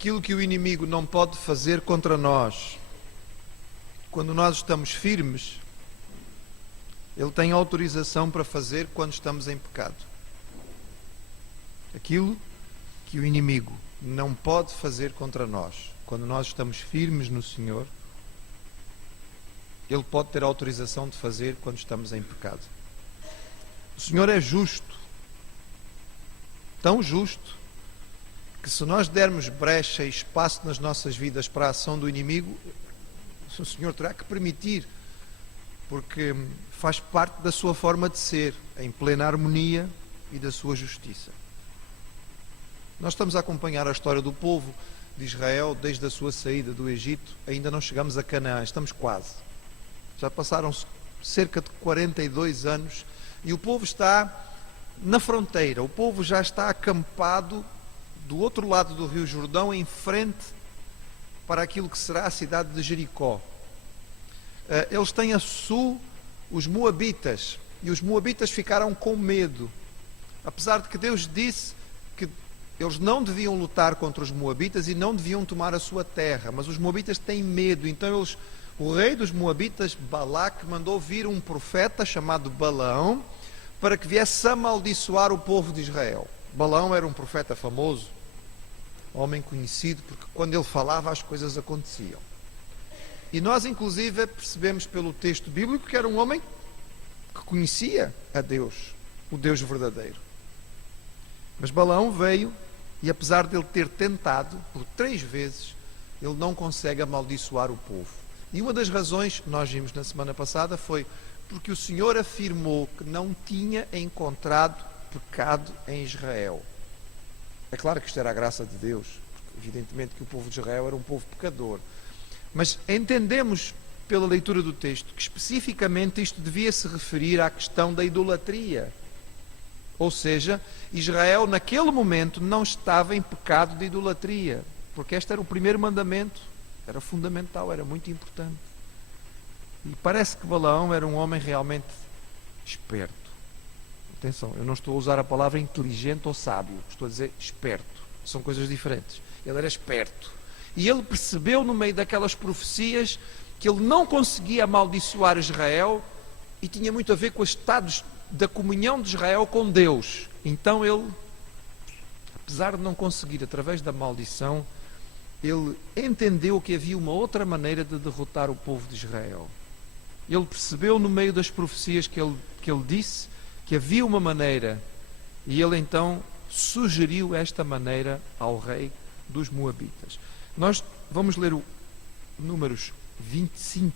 aquilo que o inimigo não pode fazer contra nós, quando nós estamos firmes, ele tem autorização para fazer quando estamos em pecado. Aquilo que o inimigo não pode fazer contra nós, quando nós estamos firmes no Senhor, ele pode ter autorização de fazer quando estamos em pecado. O Senhor é justo, tão justo, que se nós dermos brecha e espaço nas nossas vidas para a ação do inimigo, o Senhor terá que permitir, porque faz parte da sua forma de ser, em plena harmonia e da sua justiça. Nós estamos a acompanhar a história do povo de Israel desde a sua saída do Egito. Ainda não chegamos a Canaã, estamos quase. Já passaram cerca de 42 anos e o povo está na fronteira. O povo já está acampado do outro lado do Rio Jordão, em frente para aquilo que será a cidade de Jericó. Eles têm a sul os moabitas, e os moabitas ficaram com medo, apesar de que Deus disse que eles não deviam lutar contra os moabitas e não deviam tomar a sua terra, mas os moabitas têm medo. Então o rei dos moabitas, Balaque, mandou vir um profeta chamado Balaão para que viesse amaldiçoar o povo de Israel. Balaão era um profeta famoso, homem conhecido, porque quando ele falava as coisas aconteciam. E nós inclusive percebemos pelo texto bíblico que era um homem que conhecia a Deus, o Deus verdadeiro. Mas Balaão veio e, apesar de ele ter tentado por 3 vezes, ele não consegue amaldiçoar o povo. E uma das razões, nós vimos na semana passada, foi porque o Senhor afirmou que não tinha encontrado pecado em Israel. É claro que isto era a graça de Deus, porque evidentemente que o povo de Israel era um povo pecador. Mas entendemos pela leitura do texto que especificamente isto devia se referir à questão da idolatria. Ou seja, Israel naquele momento não estava em pecado de idolatria, porque este era o primeiro mandamento, era fundamental, era muito importante. E parece que Balaão era um homem realmente esperto. Atenção, eu não estou a usar a palavra inteligente ou sábio, estou a dizer esperto. São coisas diferentes. Ele era esperto. E ele percebeu no meio daquelas profecias que ele não conseguia amaldiçoar Israel e tinha muito a ver com os estados da comunhão de Israel com Deus. Então ele, apesar de não conseguir através da maldição, ele entendeu que havia uma outra maneira de derrotar o povo de Israel. Ele percebeu no meio das profecias que ele disse que havia uma maneira, e ele então sugeriu esta maneira ao rei dos Moabitas. Nós vamos ler o Números 25,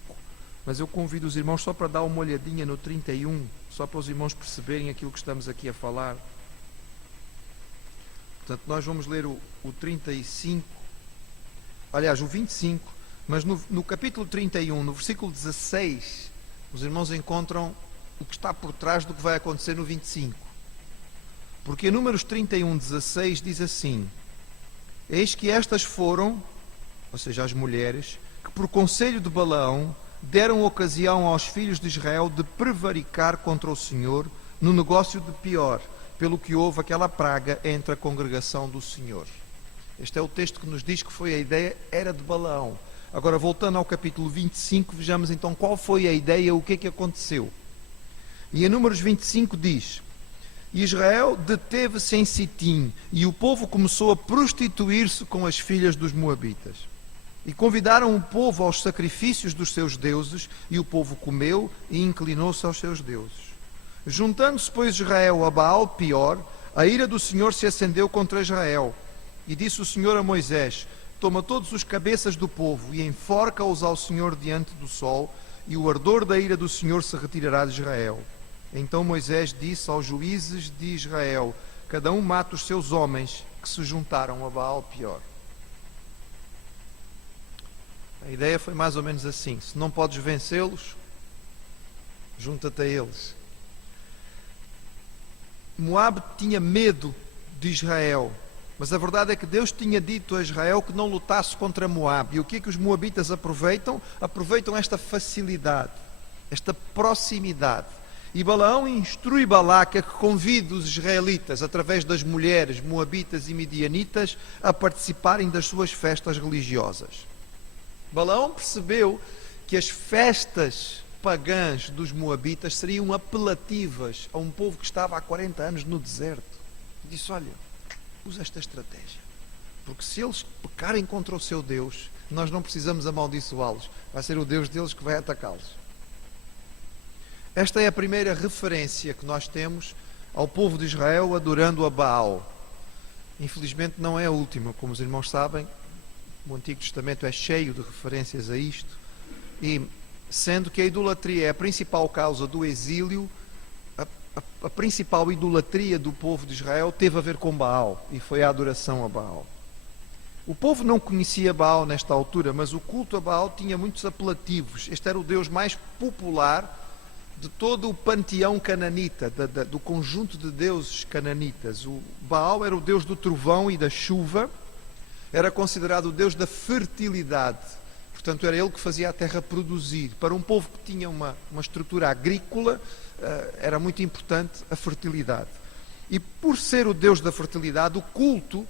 mas eu convido os irmãos só para dar uma olhadinha no 31, só para os irmãos perceberem aquilo que estamos aqui a falar. Portanto, nós vamos ler o 35, aliás, o 25, mas no capítulo 31, no versículo 16, os irmãos encontram o que está por trás do que vai acontecer no 25. Porque em Números 31, 16 diz assim: eis que estas foram, ou seja, as mulheres, que por conselho de Balaão deram ocasião aos filhos de Israel de prevaricar contra o Senhor no negócio de Pior, pelo que houve aquela praga entre a congregação do Senhor. Este é o texto que nos diz que foi a ideia, era de Balaão. Agora, voltando ao capítulo 25, vejamos então qual foi a ideia, o que é que aconteceu. E em Números 25 diz: Israel deteve-se em Sitim, e o povo começou a prostituir-se com as filhas dos moabitas. E convidaram o povo aos sacrifícios dos seus deuses, e o povo comeu e inclinou-se aos seus deuses. Juntando-se, pois, Israel a Baal Pior, a ira do Senhor se acendeu contra Israel. E disse o Senhor a Moisés: toma todos os cabeças do povo e enforca-os ao Senhor diante do sol, e o ardor da ira do Senhor se retirará de Israel. Então Moisés disse aos juízes de Israel: cada um mata os seus homens que se juntaram a Baal Pior. A ideia foi mais ou menos assim: se não podes vencê-los, junta-te a eles. Moabe tinha medo de Israel, mas a verdade é que Deus tinha dito a Israel que não lutasse contra Moabe. E o que é que os moabitas aproveitam? Aproveitam esta facilidade, esta proximidade. E Balaão instrui Balaque a que convide os israelitas, através das mulheres moabitas e midianitas, a participarem das suas festas religiosas. Balaão percebeu que as festas pagãs dos moabitas seriam apelativas a um povo que estava há 40 anos no deserto. E disse: olha, usa esta estratégia, porque se eles pecarem contra o seu Deus, nós não precisamos amaldiçoá-los, vai ser o Deus deles que vai atacá-los. Esta é a primeira referência que nós temos ao povo de Israel adorando a Baal. Infelizmente não é a última, como os irmãos sabem, o Antigo Testamento é cheio de referências a isto, e sendo que a idolatria é a principal causa do exílio, a principal idolatria do povo de Israel teve a ver com Baal, e foi a adoração a Baal. O povo não conhecia Baal nesta altura, mas o culto a Baal tinha muitos apelativos. Este era o Deus mais popular de todo o panteão cananita, do conjunto de deuses cananitas. O Baal era o Deus do trovão e da chuva, era considerado o Deus da fertilidade. Portanto, era ele que fazia a terra produzir. Para um povo que tinha uma estrutura agrícola, era muito importante a fertilidade. E por ser o Deus da fertilidade, o culto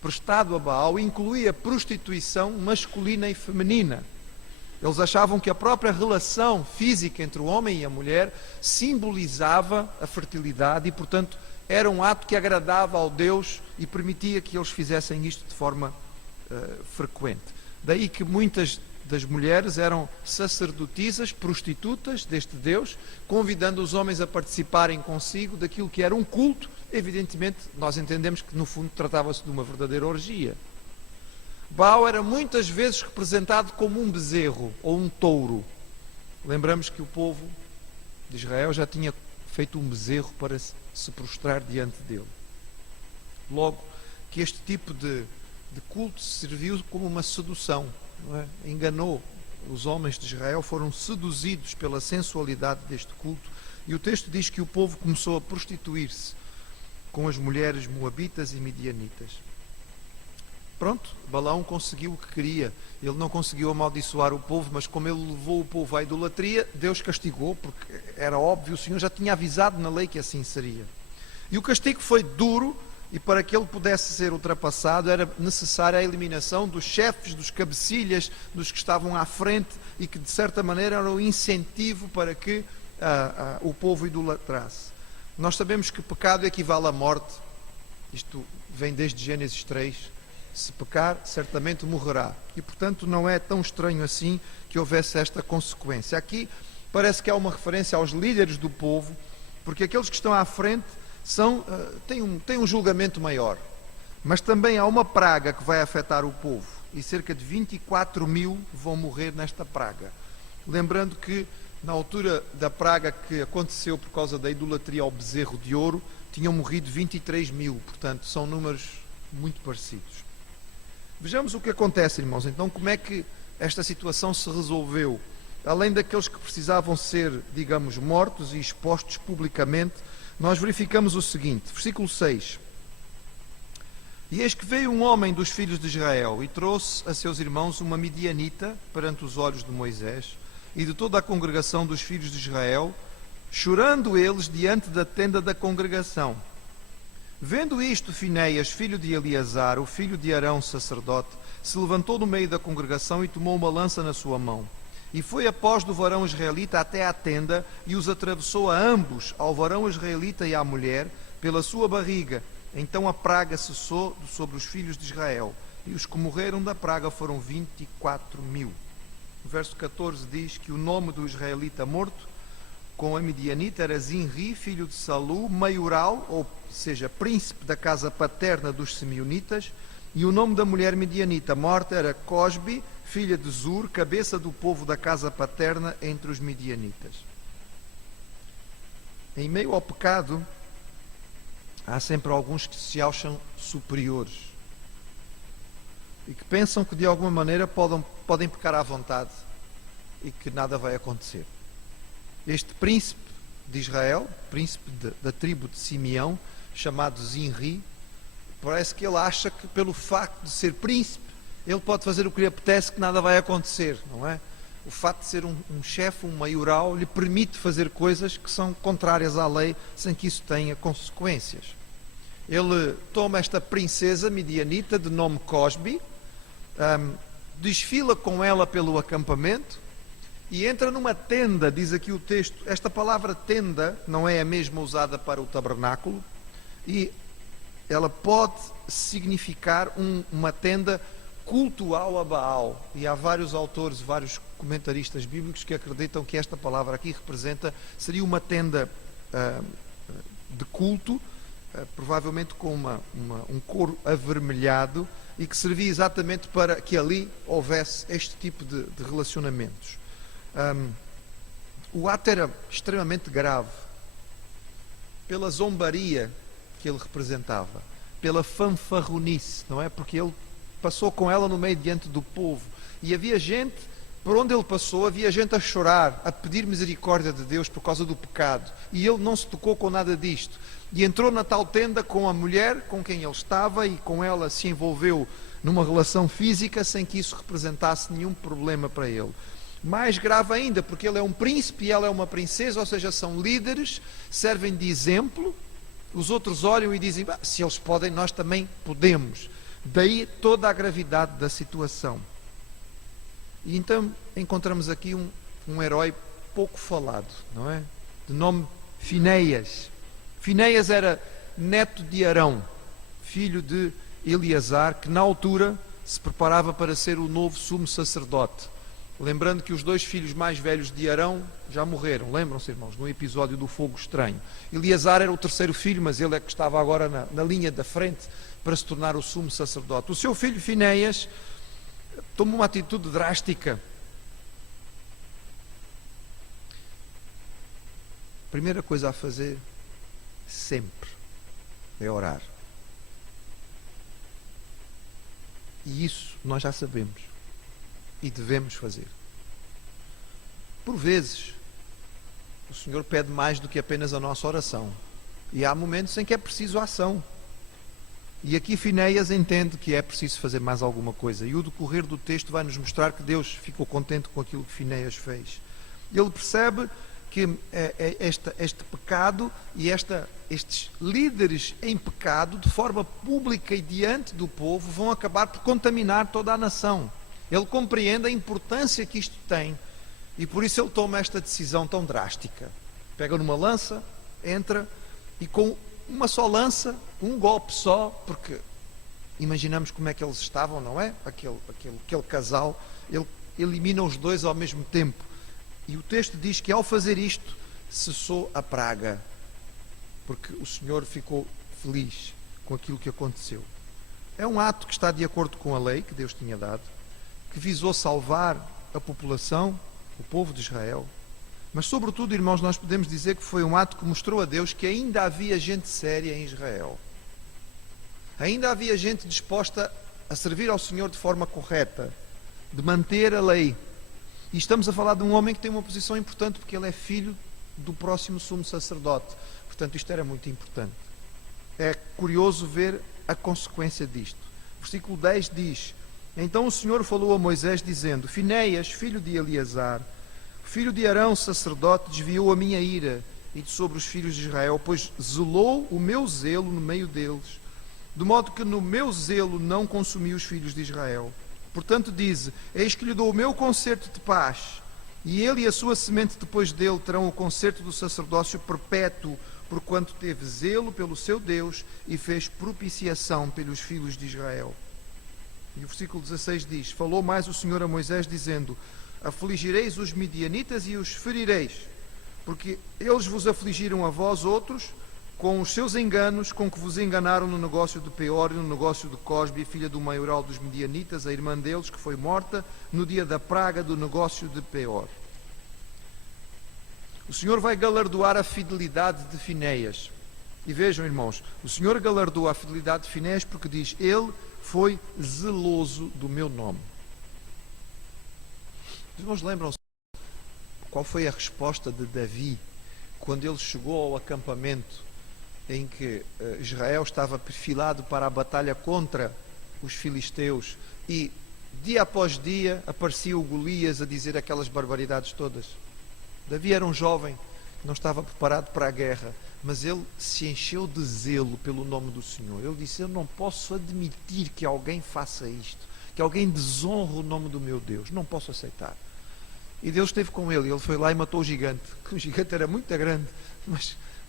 prestado a Baal incluía prostituição masculina e feminina. Eles achavam que a própria relação física entre o homem e a mulher simbolizava a fertilidade e, portanto, era um ato que agradava ao Deus e permitia que eles fizessem isto de forma frequente. Daí que muitas das mulheres eram sacerdotisas, prostitutas deste Deus, convidando os homens a participarem consigo daquilo que era um culto. Evidentemente, nós entendemos que no fundo tratava-se de uma verdadeira orgia. Baal era muitas vezes representado como um bezerro ou um touro. Lembramos que o povo de Israel já tinha feito um bezerro para se prostrar diante dele. Logo, que este tipo de culto serviu como uma sedução, não é? Enganou os homens de Israel, foram seduzidos pela sensualidade deste culto, e o texto diz que o povo começou a prostituir-se com as mulheres moabitas e midianitas. Pronto, Balaão conseguiu o que queria. Ele não conseguiu amaldiçoar o povo, mas como ele levou o povo à idolatria, Deus castigou, porque era óbvio, o Senhor já tinha avisado na lei que assim seria. E o castigo foi duro, e para que ele pudesse ser ultrapassado era necessária a eliminação dos chefes, dos cabecilhas, dos que estavam à frente e que de certa maneira eram um incentivo para que o povo idolatrasse. Nós sabemos que pecado equivale à morte. Isto vem desde Gênesis 3. Se pecar, certamente morrerá. E, portanto, não é tão estranho assim que houvesse esta consequência. Aqui parece que há uma referência aos líderes do povo, porque aqueles que estão à frente têm um julgamento maior. Mas também há uma praga que vai afetar o povo, e cerca de 24 mil vão morrer nesta praga. Lembrando que, na altura da praga que aconteceu por causa da idolatria ao bezerro de ouro, tinham morrido 23 mil. Portanto, são números muito parecidos. Vejamos o que acontece, irmãos. Então, como é que esta situação se resolveu? Além daqueles que precisavam ser, digamos, mortos e expostos publicamente, nós verificamos o seguinte, versículo 6. E eis que veio um homem dos filhos de Israel e trouxe a seus irmãos uma midianita perante os olhos de Moisés e de toda a congregação dos filhos de Israel, chorando eles diante da tenda da congregação. Vendo isto, Finéias, filho de Eleazar, o filho de Arão, sacerdote, se levantou no meio da congregação e tomou uma lança na sua mão. E foi após do varão israelita até à tenda e os atravessou a ambos, ao varão israelita e à mulher, pela sua barriga. Então a praga cessou sobre os filhos de Israel. E os que morreram da praga foram 24 mil. O verso 14 diz que o nome do israelita morto com a midianita era Zinri, filho de Salu, maioral, ou seja, príncipe da casa paterna dos simeonitas, e o nome da mulher midianita morta era Cosbi, filha de Zur, cabeça do povo da casa paterna entre os midianitas. Em meio ao pecado, há sempre alguns que se acham superiores e que pensam que de alguma maneira podem pecar à vontade e que nada vai acontecer. Este príncipe de Israel, príncipe da tribo de Simeão, chamado Zinri, parece que ele acha que pelo facto de ser príncipe, ele pode fazer o que lhe apetece, que nada vai acontecer, não é? O facto de ser um chefe, um maioral, lhe permite fazer coisas que são contrárias à lei, sem que isso tenha consequências. Ele toma esta princesa midianita de nome Cosbi, desfila com ela pelo acampamento e entra numa tenda, diz aqui o texto. Esta palavra tenda não é a mesma usada para o tabernáculo, e ela pode significar uma tenda cultual a Baal. E há vários autores, vários comentaristas bíblicos que acreditam que esta palavra aqui seria uma tenda de culto, provavelmente com um couro avermelhado, e que servia exatamente para que ali houvesse este tipo de relacionamentos. O ato era extremamente grave pela zombaria que ele representava, pela fanfarronice, não é? Porque ele passou com ela no meio diante do povo, e havia gente, por onde ele passou, havia gente a chorar, a pedir misericórdia de Deus por causa do pecado, e ele não se tocou com nada disto, e entrou na tal tenda com a mulher com quem ele estava, e com ela se envolveu numa relação física sem que isso representasse nenhum problema para ele. Mais grave ainda, porque ele é um príncipe e ela é uma princesa, ou seja, são líderes, servem de exemplo. Os outros olham e dizem, se eles podem, nós também podemos. Daí toda a gravidade da situação. E então encontramos aqui um herói pouco falado, não é? De nome Finéias. Finéias era neto de Arão, filho de Eleazar, que na altura se preparava para ser o novo sumo sacerdote. Lembrando que os dois filhos mais velhos de Arão já morreram, lembram-se, irmãos, no episódio do fogo estranho. Eleazar era o terceiro filho, mas ele é que estava agora na linha da frente para se tornar o sumo sacerdote. O seu filho Finéias toma uma atitude drástica. A primeira coisa a fazer sempre é orar. E isso nós já sabemos e devemos fazer. Por vezes o Senhor pede mais do que apenas a nossa oração, e há momentos em que é preciso ação, e aqui Finéias entende que é preciso fazer mais alguma coisa, e o decorrer do texto vai nos mostrar que Deus ficou contente com aquilo que Finéias fez. Ele percebe que este pecado e estes líderes em pecado, de forma pública e diante do povo, vão acabar por contaminar toda a nação. Ele compreende a importância que isto tem, e por isso ele toma esta decisão tão drástica. Pega numa lança, entra, e com uma só lança, um golpe só, porque imaginamos como é que eles estavam, não é? Aquele casal, ele elimina os dois ao mesmo tempo. E o texto diz que ao fazer isto, cessou a praga, porque o Senhor ficou feliz com aquilo que aconteceu. É um ato que está de acordo com a lei que Deus tinha dado, que visou salvar a população, o povo de Israel. Mas sobretudo, irmãos, nós podemos dizer que foi um ato que mostrou a Deus que ainda havia gente séria em Israel. Ainda havia gente disposta a servir ao Senhor de forma correta, de manter a lei. E estamos a falar de um homem que tem uma posição importante, porque ele é filho do próximo sumo sacerdote. Portanto, isto era muito importante. É curioso ver a consequência disto. Versículo 10 diz: então o Senhor falou a Moisés, dizendo: Finéias, filho de Eleazar, filho de Arão, sacerdote, desviou a minha ira e de sobre os filhos de Israel, pois zelou o meu zelo no meio deles, de modo que no meu zelo não consumi os filhos de Israel. Portanto dize: eis que lhe dou o meu concerto de paz, e ele e a sua semente depois dele terão o concerto do sacerdócio perpétuo, porquanto teve zelo pelo seu Deus e fez propiciação pelos filhos de Israel. E o versículo 16 diz: falou mais o Senhor a Moisés, dizendo: afligireis os midianitas e os ferireis, porque eles vos afligiram a vós outros, com os seus enganos, com que vos enganaram no negócio de Peor e no negócio de Cosbi, filha do maioral dos midianitas, a irmã deles, que foi morta no dia da praga do negócio de Peor. O Senhor vai galardoar a fidelidade de Finéias. E vejam, irmãos, o Senhor galardoa a fidelidade de Finéias porque diz: ele foi zeloso do meu nome. Os irmãos lembram-se qual foi a resposta de Davi quando ele chegou ao acampamento em que Israel estava perfilado para a batalha contra os filisteus, e Dia após dia aparecia o Golias a dizer aquelas barbaridades todas. Davi era um jovem que não estava preparado para a guerra, mas ele se encheu de zelo pelo nome do Senhor. Ele disse: eu não posso admitir que alguém faça isto, que alguém desonre o nome do meu Deus, não posso aceitar. E Deus esteve com ele foi lá e matou o gigante, que o gigante era muito grande,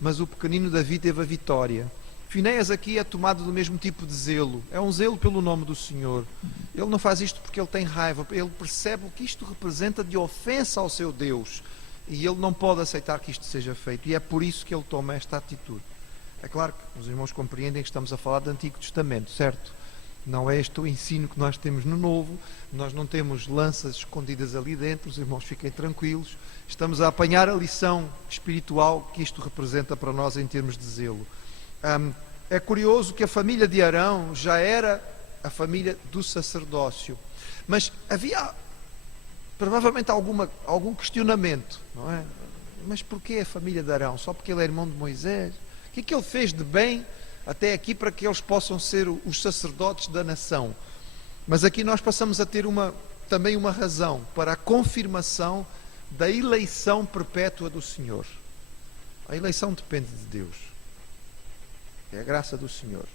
mas o pequenino Davi teve a vitória. Finéias aqui é tomado do mesmo tipo de zelo, é um zelo pelo nome do Senhor. Ele não faz isto porque ele tem raiva, ele percebe o que isto representa de ofensa ao seu Deus, e ele não pode aceitar que isto seja feito, e é por isso que ele toma esta atitude. É claro que os irmãos compreendem que estamos a falar do Antigo Testamento, certo? Não é este o ensino que nós temos no Novo, nós não temos lanças escondidas ali dentro, os irmãos fiquem tranquilos, estamos a apanhar a lição espiritual que isto representa para nós em termos de zelo. É curioso que a família de Arão já era a família do sacerdócio, mas havia provavelmente algum questionamento, não é? Mas porquê a família de Arão? Só porque ele é irmão de Moisés? O que é que ele fez de bem até aqui para que eles possam ser os sacerdotes da nação? Mas aqui nós passamos a ter também uma razão para a confirmação da eleição perpétua do Senhor. A eleição depende de Deus, é a graça do Senhor,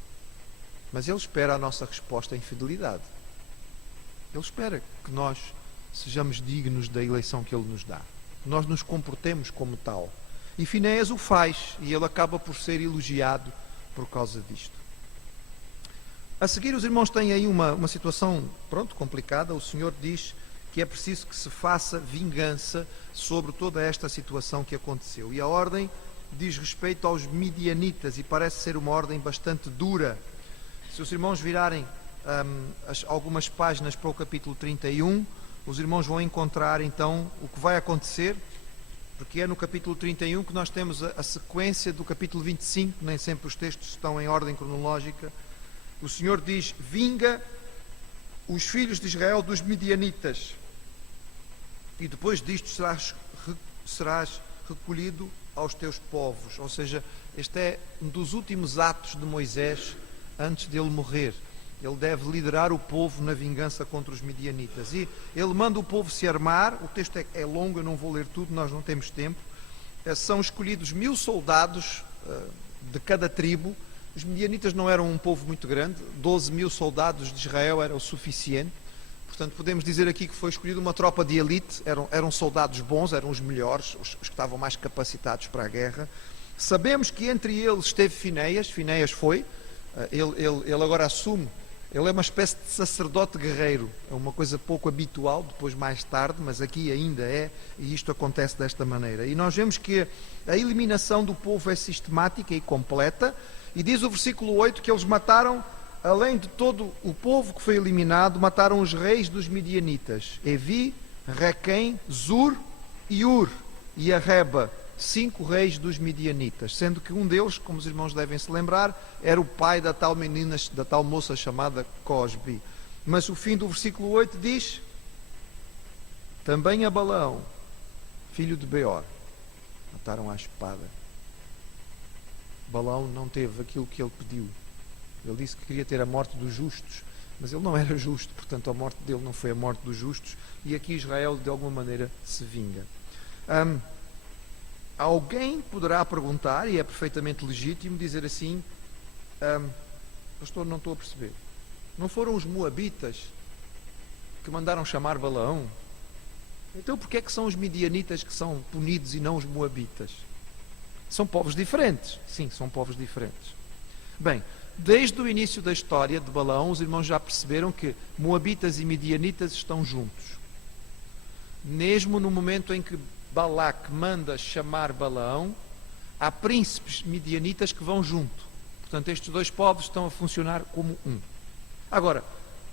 mas Ele espera a nossa resposta em fidelidade. Ele espera que nós sejamos dignos da eleição que Ele nos dá, que nós nos comportemos como tal, e Finéias o faz, e ele acaba por ser elogiado por causa disto. A seguir, os irmãos têm aí uma situação, complicada. O Senhor diz que é preciso que se faça vingança sobre toda esta situação que aconteceu. E a ordem diz respeito aos midianitas, e parece ser uma ordem bastante dura. Se os irmãos virarem algumas páginas para o capítulo 31, os irmãos vão encontrar então o que vai acontecer, porque é no capítulo 31 que nós temos a sequência do capítulo 25, nem sempre os textos estão em ordem cronológica. O Senhor diz: vinga os filhos de Israel dos midianitas, e depois disto serás recolhido aos teus povos. Ou seja, este é um dos últimos atos de Moisés antes dele morrer. Ele deve liderar o povo na vingança contra os midianitas, e ele manda o povo se armar. O texto é longo, eu não vou ler tudo, nós não temos tempo. São escolhidos 1000 soldados de cada tribo. Os midianitas não eram um povo muito grande, 12.000 soldados de Israel era o suficiente. Portanto, podemos dizer aqui que foi escolhida uma tropa de elite, eram soldados bons, eram os melhores, os que estavam mais capacitados para a guerra. Sabemos que entre eles esteve Finéias. Finéias foi, ele agora assume, ele é uma espécie de sacerdote guerreiro, é uma coisa pouco habitual, depois mais tarde, mas aqui ainda é, e isto acontece desta maneira. E nós vemos que a eliminação do povo é sistemática e completa, e diz o versículo 8 que eles mataram, além de todo o povo que foi eliminado, mataram os reis dos midianitas: Evi, Requém, Zur e Ur, e Arreba, 5 reis dos midianitas, sendo que um deles, como os irmãos devem se lembrar, era o pai da tal menina, da tal moça chamada Cosbi. Mas o fim do versículo 8 diz: também a Balaão, filho de Beor, mataram à espada. Balaão não teve aquilo que ele pediu. Ele disse que queria ter a morte dos justos, mas ele não era justo, portanto a morte dele não foi a morte dos justos, e aqui Israel de alguma maneira se vinga. Alguém poderá perguntar, e é perfeitamente legítimo, dizer assim: pastor, não estou a perceber, não foram os moabitas que mandaram chamar Balaão? Então porquê é que são os midianitas que são punidos e não os moabitas? São povos diferentes. Sim, são povos diferentes. Bem, desde o início da história de Balaão, os irmãos já perceberam que moabitas e midianitas estão juntos. Mesmo no momento em que Balaque manda chamar Balaão, há príncipes midianitas que vão junto. Portanto, estes dois povos estão a funcionar como um. Agora,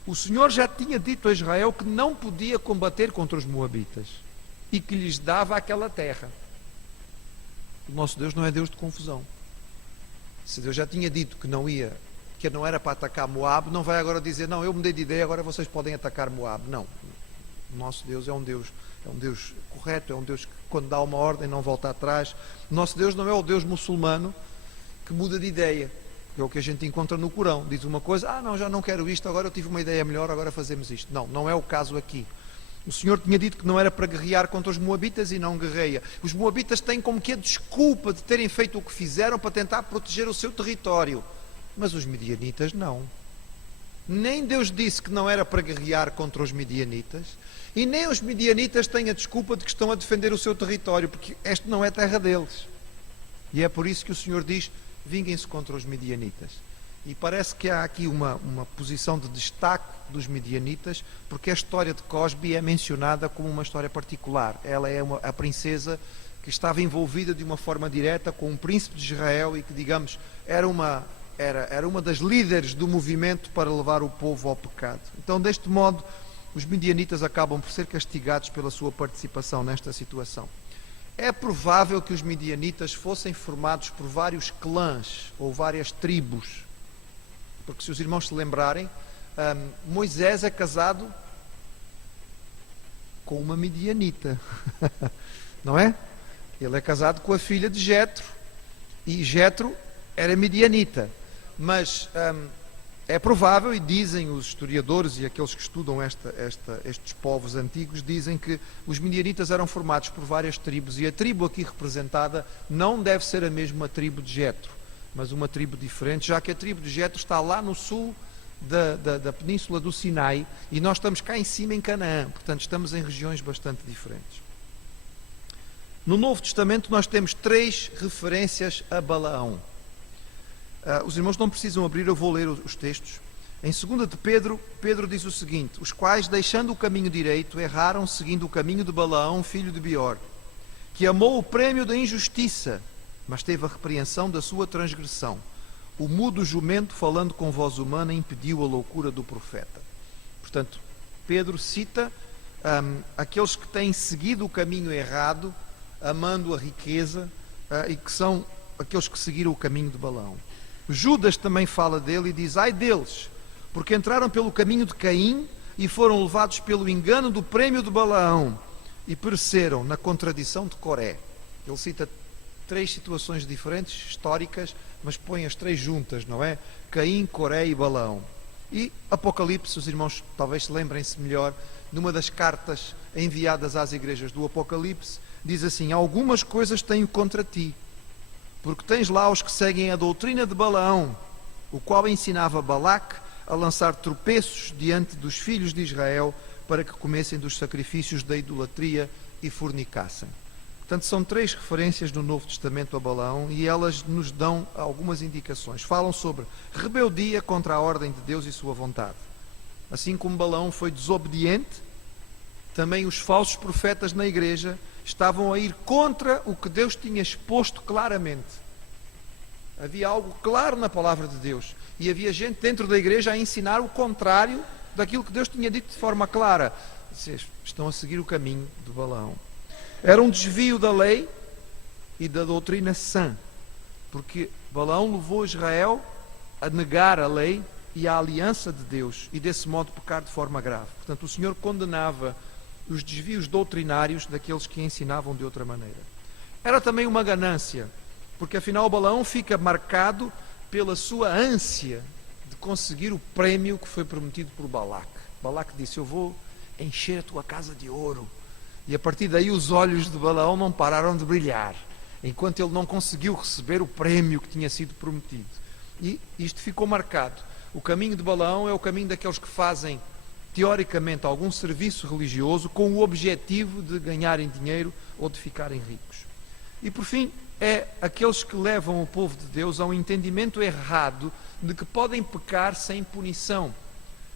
o Senhor já tinha dito a Israel que não podia combater contra os moabitas e que lhes dava aquela terra. O nosso Deus não é Deus de confusão. Se Deus já tinha dito que não era para atacar Moab, não vai agora dizer: não, eu mudei de ideia, agora vocês podem atacar Moab. Não. O nosso Deus é um Deus correto, é um Deus que, quando dá uma ordem, não volta atrás. O nosso Deus não é o Deus muçulmano que muda de ideia. que é o que a gente encontra no Corão. Diz uma coisa, não, já não quero isto, agora eu tive uma ideia melhor, agora fazemos isto. Não, não é o caso aqui. O Senhor tinha dito que não era para guerrear contra os moabitas e não guerreia. Os moabitas têm como que a desculpa de terem feito o que fizeram para tentar proteger o seu território. Mas os midianitas não. Nem Deus disse que não era para guerrear contra os midianitas, e nem os midianitas têm a desculpa de que estão a defender o seu território, porque esta não é terra deles. E é por isso que o Senhor diz, vinguem-se contra os midianitas. E parece que há aqui uma posição de destaque dos midianitas, porque a história de Cosbi é mencionada como uma história particular. Ela é a princesa que estava envolvida de uma forma direta com um príncipe de Israel e que, digamos, era uma das líderes do movimento para levar o povo ao pecado. Então, deste modo, os midianitas acabam por ser castigados pela sua participação nesta situação. É provável que os midianitas fossem formados por vários clãs ou várias tribos, porque se os irmãos se lembrarem, Moisés é casado com uma midianita, não é? Ele é casado com a filha de Jetro, e Jetro era midianita. Mas é provável, e dizem os historiadores e aqueles que estudam estes povos antigos, dizem que os midianitas eram formados por várias tribos, e a tribo aqui representada não deve ser a mesma tribo de Jetro, mas uma tribo diferente, já que a tribo de Jetro está lá no sul da península do Sinai, e nós estamos cá em cima em Canaã, portanto estamos em regiões bastante diferentes. No Novo Testamento nós temos 3 referências a Balaão. Os irmãos não precisam abrir, eu vou ler os textos. Em 2 de Pedro, Pedro diz o seguinte: os quais, deixando o caminho direito, erraram seguindo o caminho de Balaão, filho de Beor, que amou o prémio da injustiça, mas teve a repreensão da sua transgressão. O mudo jumento, falando com voz humana, impediu a loucura do profeta. Portanto, Pedro cita aqueles que têm seguido o caminho errado, amando a riqueza, e que são aqueles que seguiram o caminho de Balaão. Judas também fala dele e diz: ai deles, porque entraram pelo caminho de Caim e foram levados pelo engano do prémio de Balaão e pereceram na contradição de Coré. Ele cita 3 situações diferentes, históricas, mas põe as 3 juntas, não é? Caim, Coré e Balaão. E Apocalipse, os irmãos talvez se lembrem-se melhor, numa das cartas enviadas às igrejas do Apocalipse, diz assim: algumas coisas tenho contra ti, porque tens lá os que seguem a doutrina de Balaão, o qual ensinava Balaque a lançar tropeços diante dos filhos de Israel para que comessem dos sacrifícios da idolatria e fornicassem. Portanto, são 3 referências no Novo Testamento a Balaão, e elas nos dão algumas indicações. Falam sobre rebeldia contra a ordem de Deus e sua vontade. Assim como Balaão foi desobediente, também os falsos profetas na igreja estavam a ir contra o que Deus tinha exposto claramente. Havia algo claro na palavra de Deus, e havia gente dentro da igreja a ensinar o contrário daquilo que Deus tinha dito de forma clara. Vocês estão a seguir o caminho de Balaão. Era um desvio da lei e da doutrina sã, porque Balaão levou Israel a negar a lei e a aliança de Deus, e desse modo pecar de forma grave. Portanto, o Senhor condenava os desvios doutrinários daqueles que ensinavam de outra maneira. Era também uma ganância, porque afinal Balaão fica marcado pela sua ânsia de conseguir o prémio que foi prometido por Balaque. Balaque disse: eu vou encher a tua casa de ouro. E a partir daí os olhos de Balaão não pararam de brilhar, enquanto ele não conseguiu receber o prémio que tinha sido prometido. E isto ficou marcado. O caminho de Balaão é o caminho daqueles que fazem teoricamente algum serviço religioso com o objetivo de ganharem dinheiro ou de ficarem ricos. E por fim, é aqueles que levam o povo de Deus a um entendimento errado de que podem pecar sem punição.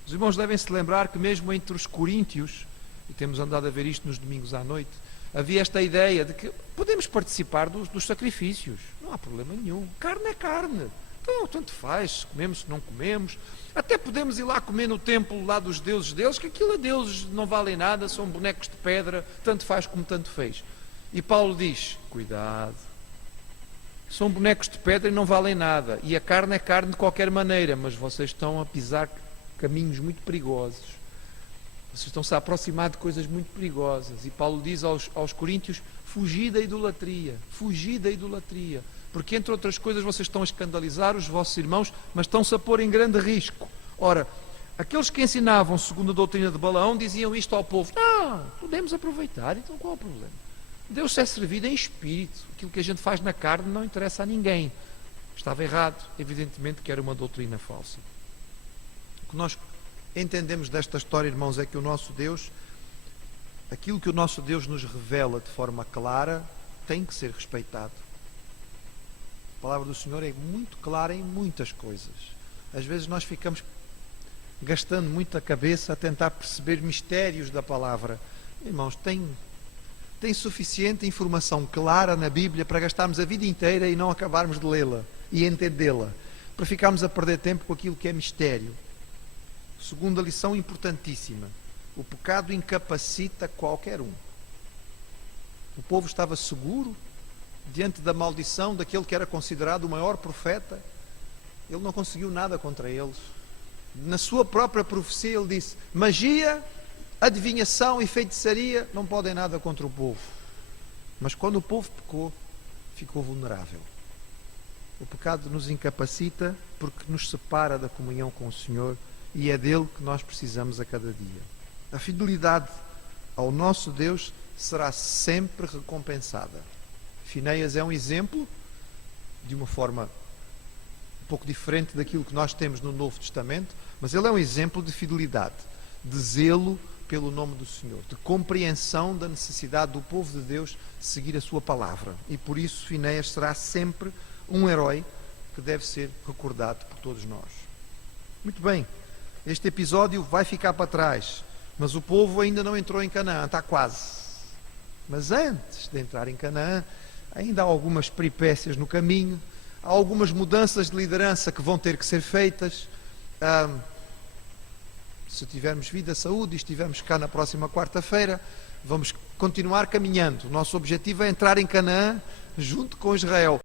Os irmãos devem se lembrar que mesmo entre os coríntios, e temos andado a ver isto nos domingos à noite, havia esta ideia de que podemos participar dos sacrifícios, não há problema nenhum, carne é carne, então tanto faz, se comemos, se não comemos. Até podemos ir lá comer no templo lá dos deuses deles, que aquilo a deuses não valem nada, são bonecos de pedra, tanto faz como tanto fez. E Paulo diz: cuidado, são bonecos de pedra e não valem nada, e a carne é carne de qualquer maneira, mas vocês estão a pisar caminhos muito perigosos, vocês estão-se a aproximar de coisas muito perigosas. E Paulo diz aos coríntios: fugi da idolatria, fugi da idolatria. porque entre outras coisas vocês estão a escandalizar os vossos irmãos, mas estão-se a pôr em grande risco. Ora, aqueles que ensinavam segundo a doutrina de Balaão diziam isto ao povo: não, podemos aproveitar, então qual é o problema? Deus é servido em espírito, aquilo que a gente faz na carne não interessa a ninguém. Estava errado, evidentemente que era uma doutrina falsa. O que nós entendemos desta história, irmãos, é que o nosso Deus, aquilo que o nosso Deus nos revela de forma clara, tem que ser respeitado. A palavra do Senhor é muito clara em muitas coisas. Às vezes nós ficamos gastando muita cabeça a tentar perceber mistérios da palavra. Irmãos, tem suficiente informação clara na Bíblia para gastarmos a vida inteira e não acabarmos de lê-la e entendê-la, para ficarmos a perder tempo com aquilo que é mistério. Segunda lição importantíssima: o pecado incapacita qualquer um. O povo estava seguro diante da maldição daquele que era considerado o maior profeta. Ele não conseguiu nada contra eles. Na sua própria profecia ele disse: magia, adivinhação e feitiçaria não podem nada contra o povo. Mas quando o povo pecou, ficou vulnerável. O pecado nos incapacita porque nos separa da comunhão com o Senhor, e é dele que nós precisamos a cada dia. A fidelidade ao nosso Deus será sempre recompensada. Finéias é um exemplo, de uma forma um pouco diferente daquilo que nós temos no Novo Testamento, mas ele é um exemplo de fidelidade, de zelo pelo nome do Senhor, de compreensão da necessidade do povo de Deus seguir a sua palavra. E por isso Finéias será sempre um herói que deve ser recordado por todos nós. Muito bem, este episódio vai ficar para trás, mas o povo ainda não entrou em Canaã, está quase. Mas antes de entrar em Canaã, ainda há algumas peripécias no caminho, há algumas mudanças de liderança que vão ter que ser feitas. Se tivermos vida, saúde e estivermos cá na próxima quarta-feira, vamos continuar caminhando. O nosso objetivo é entrar em Canaã junto com Israel.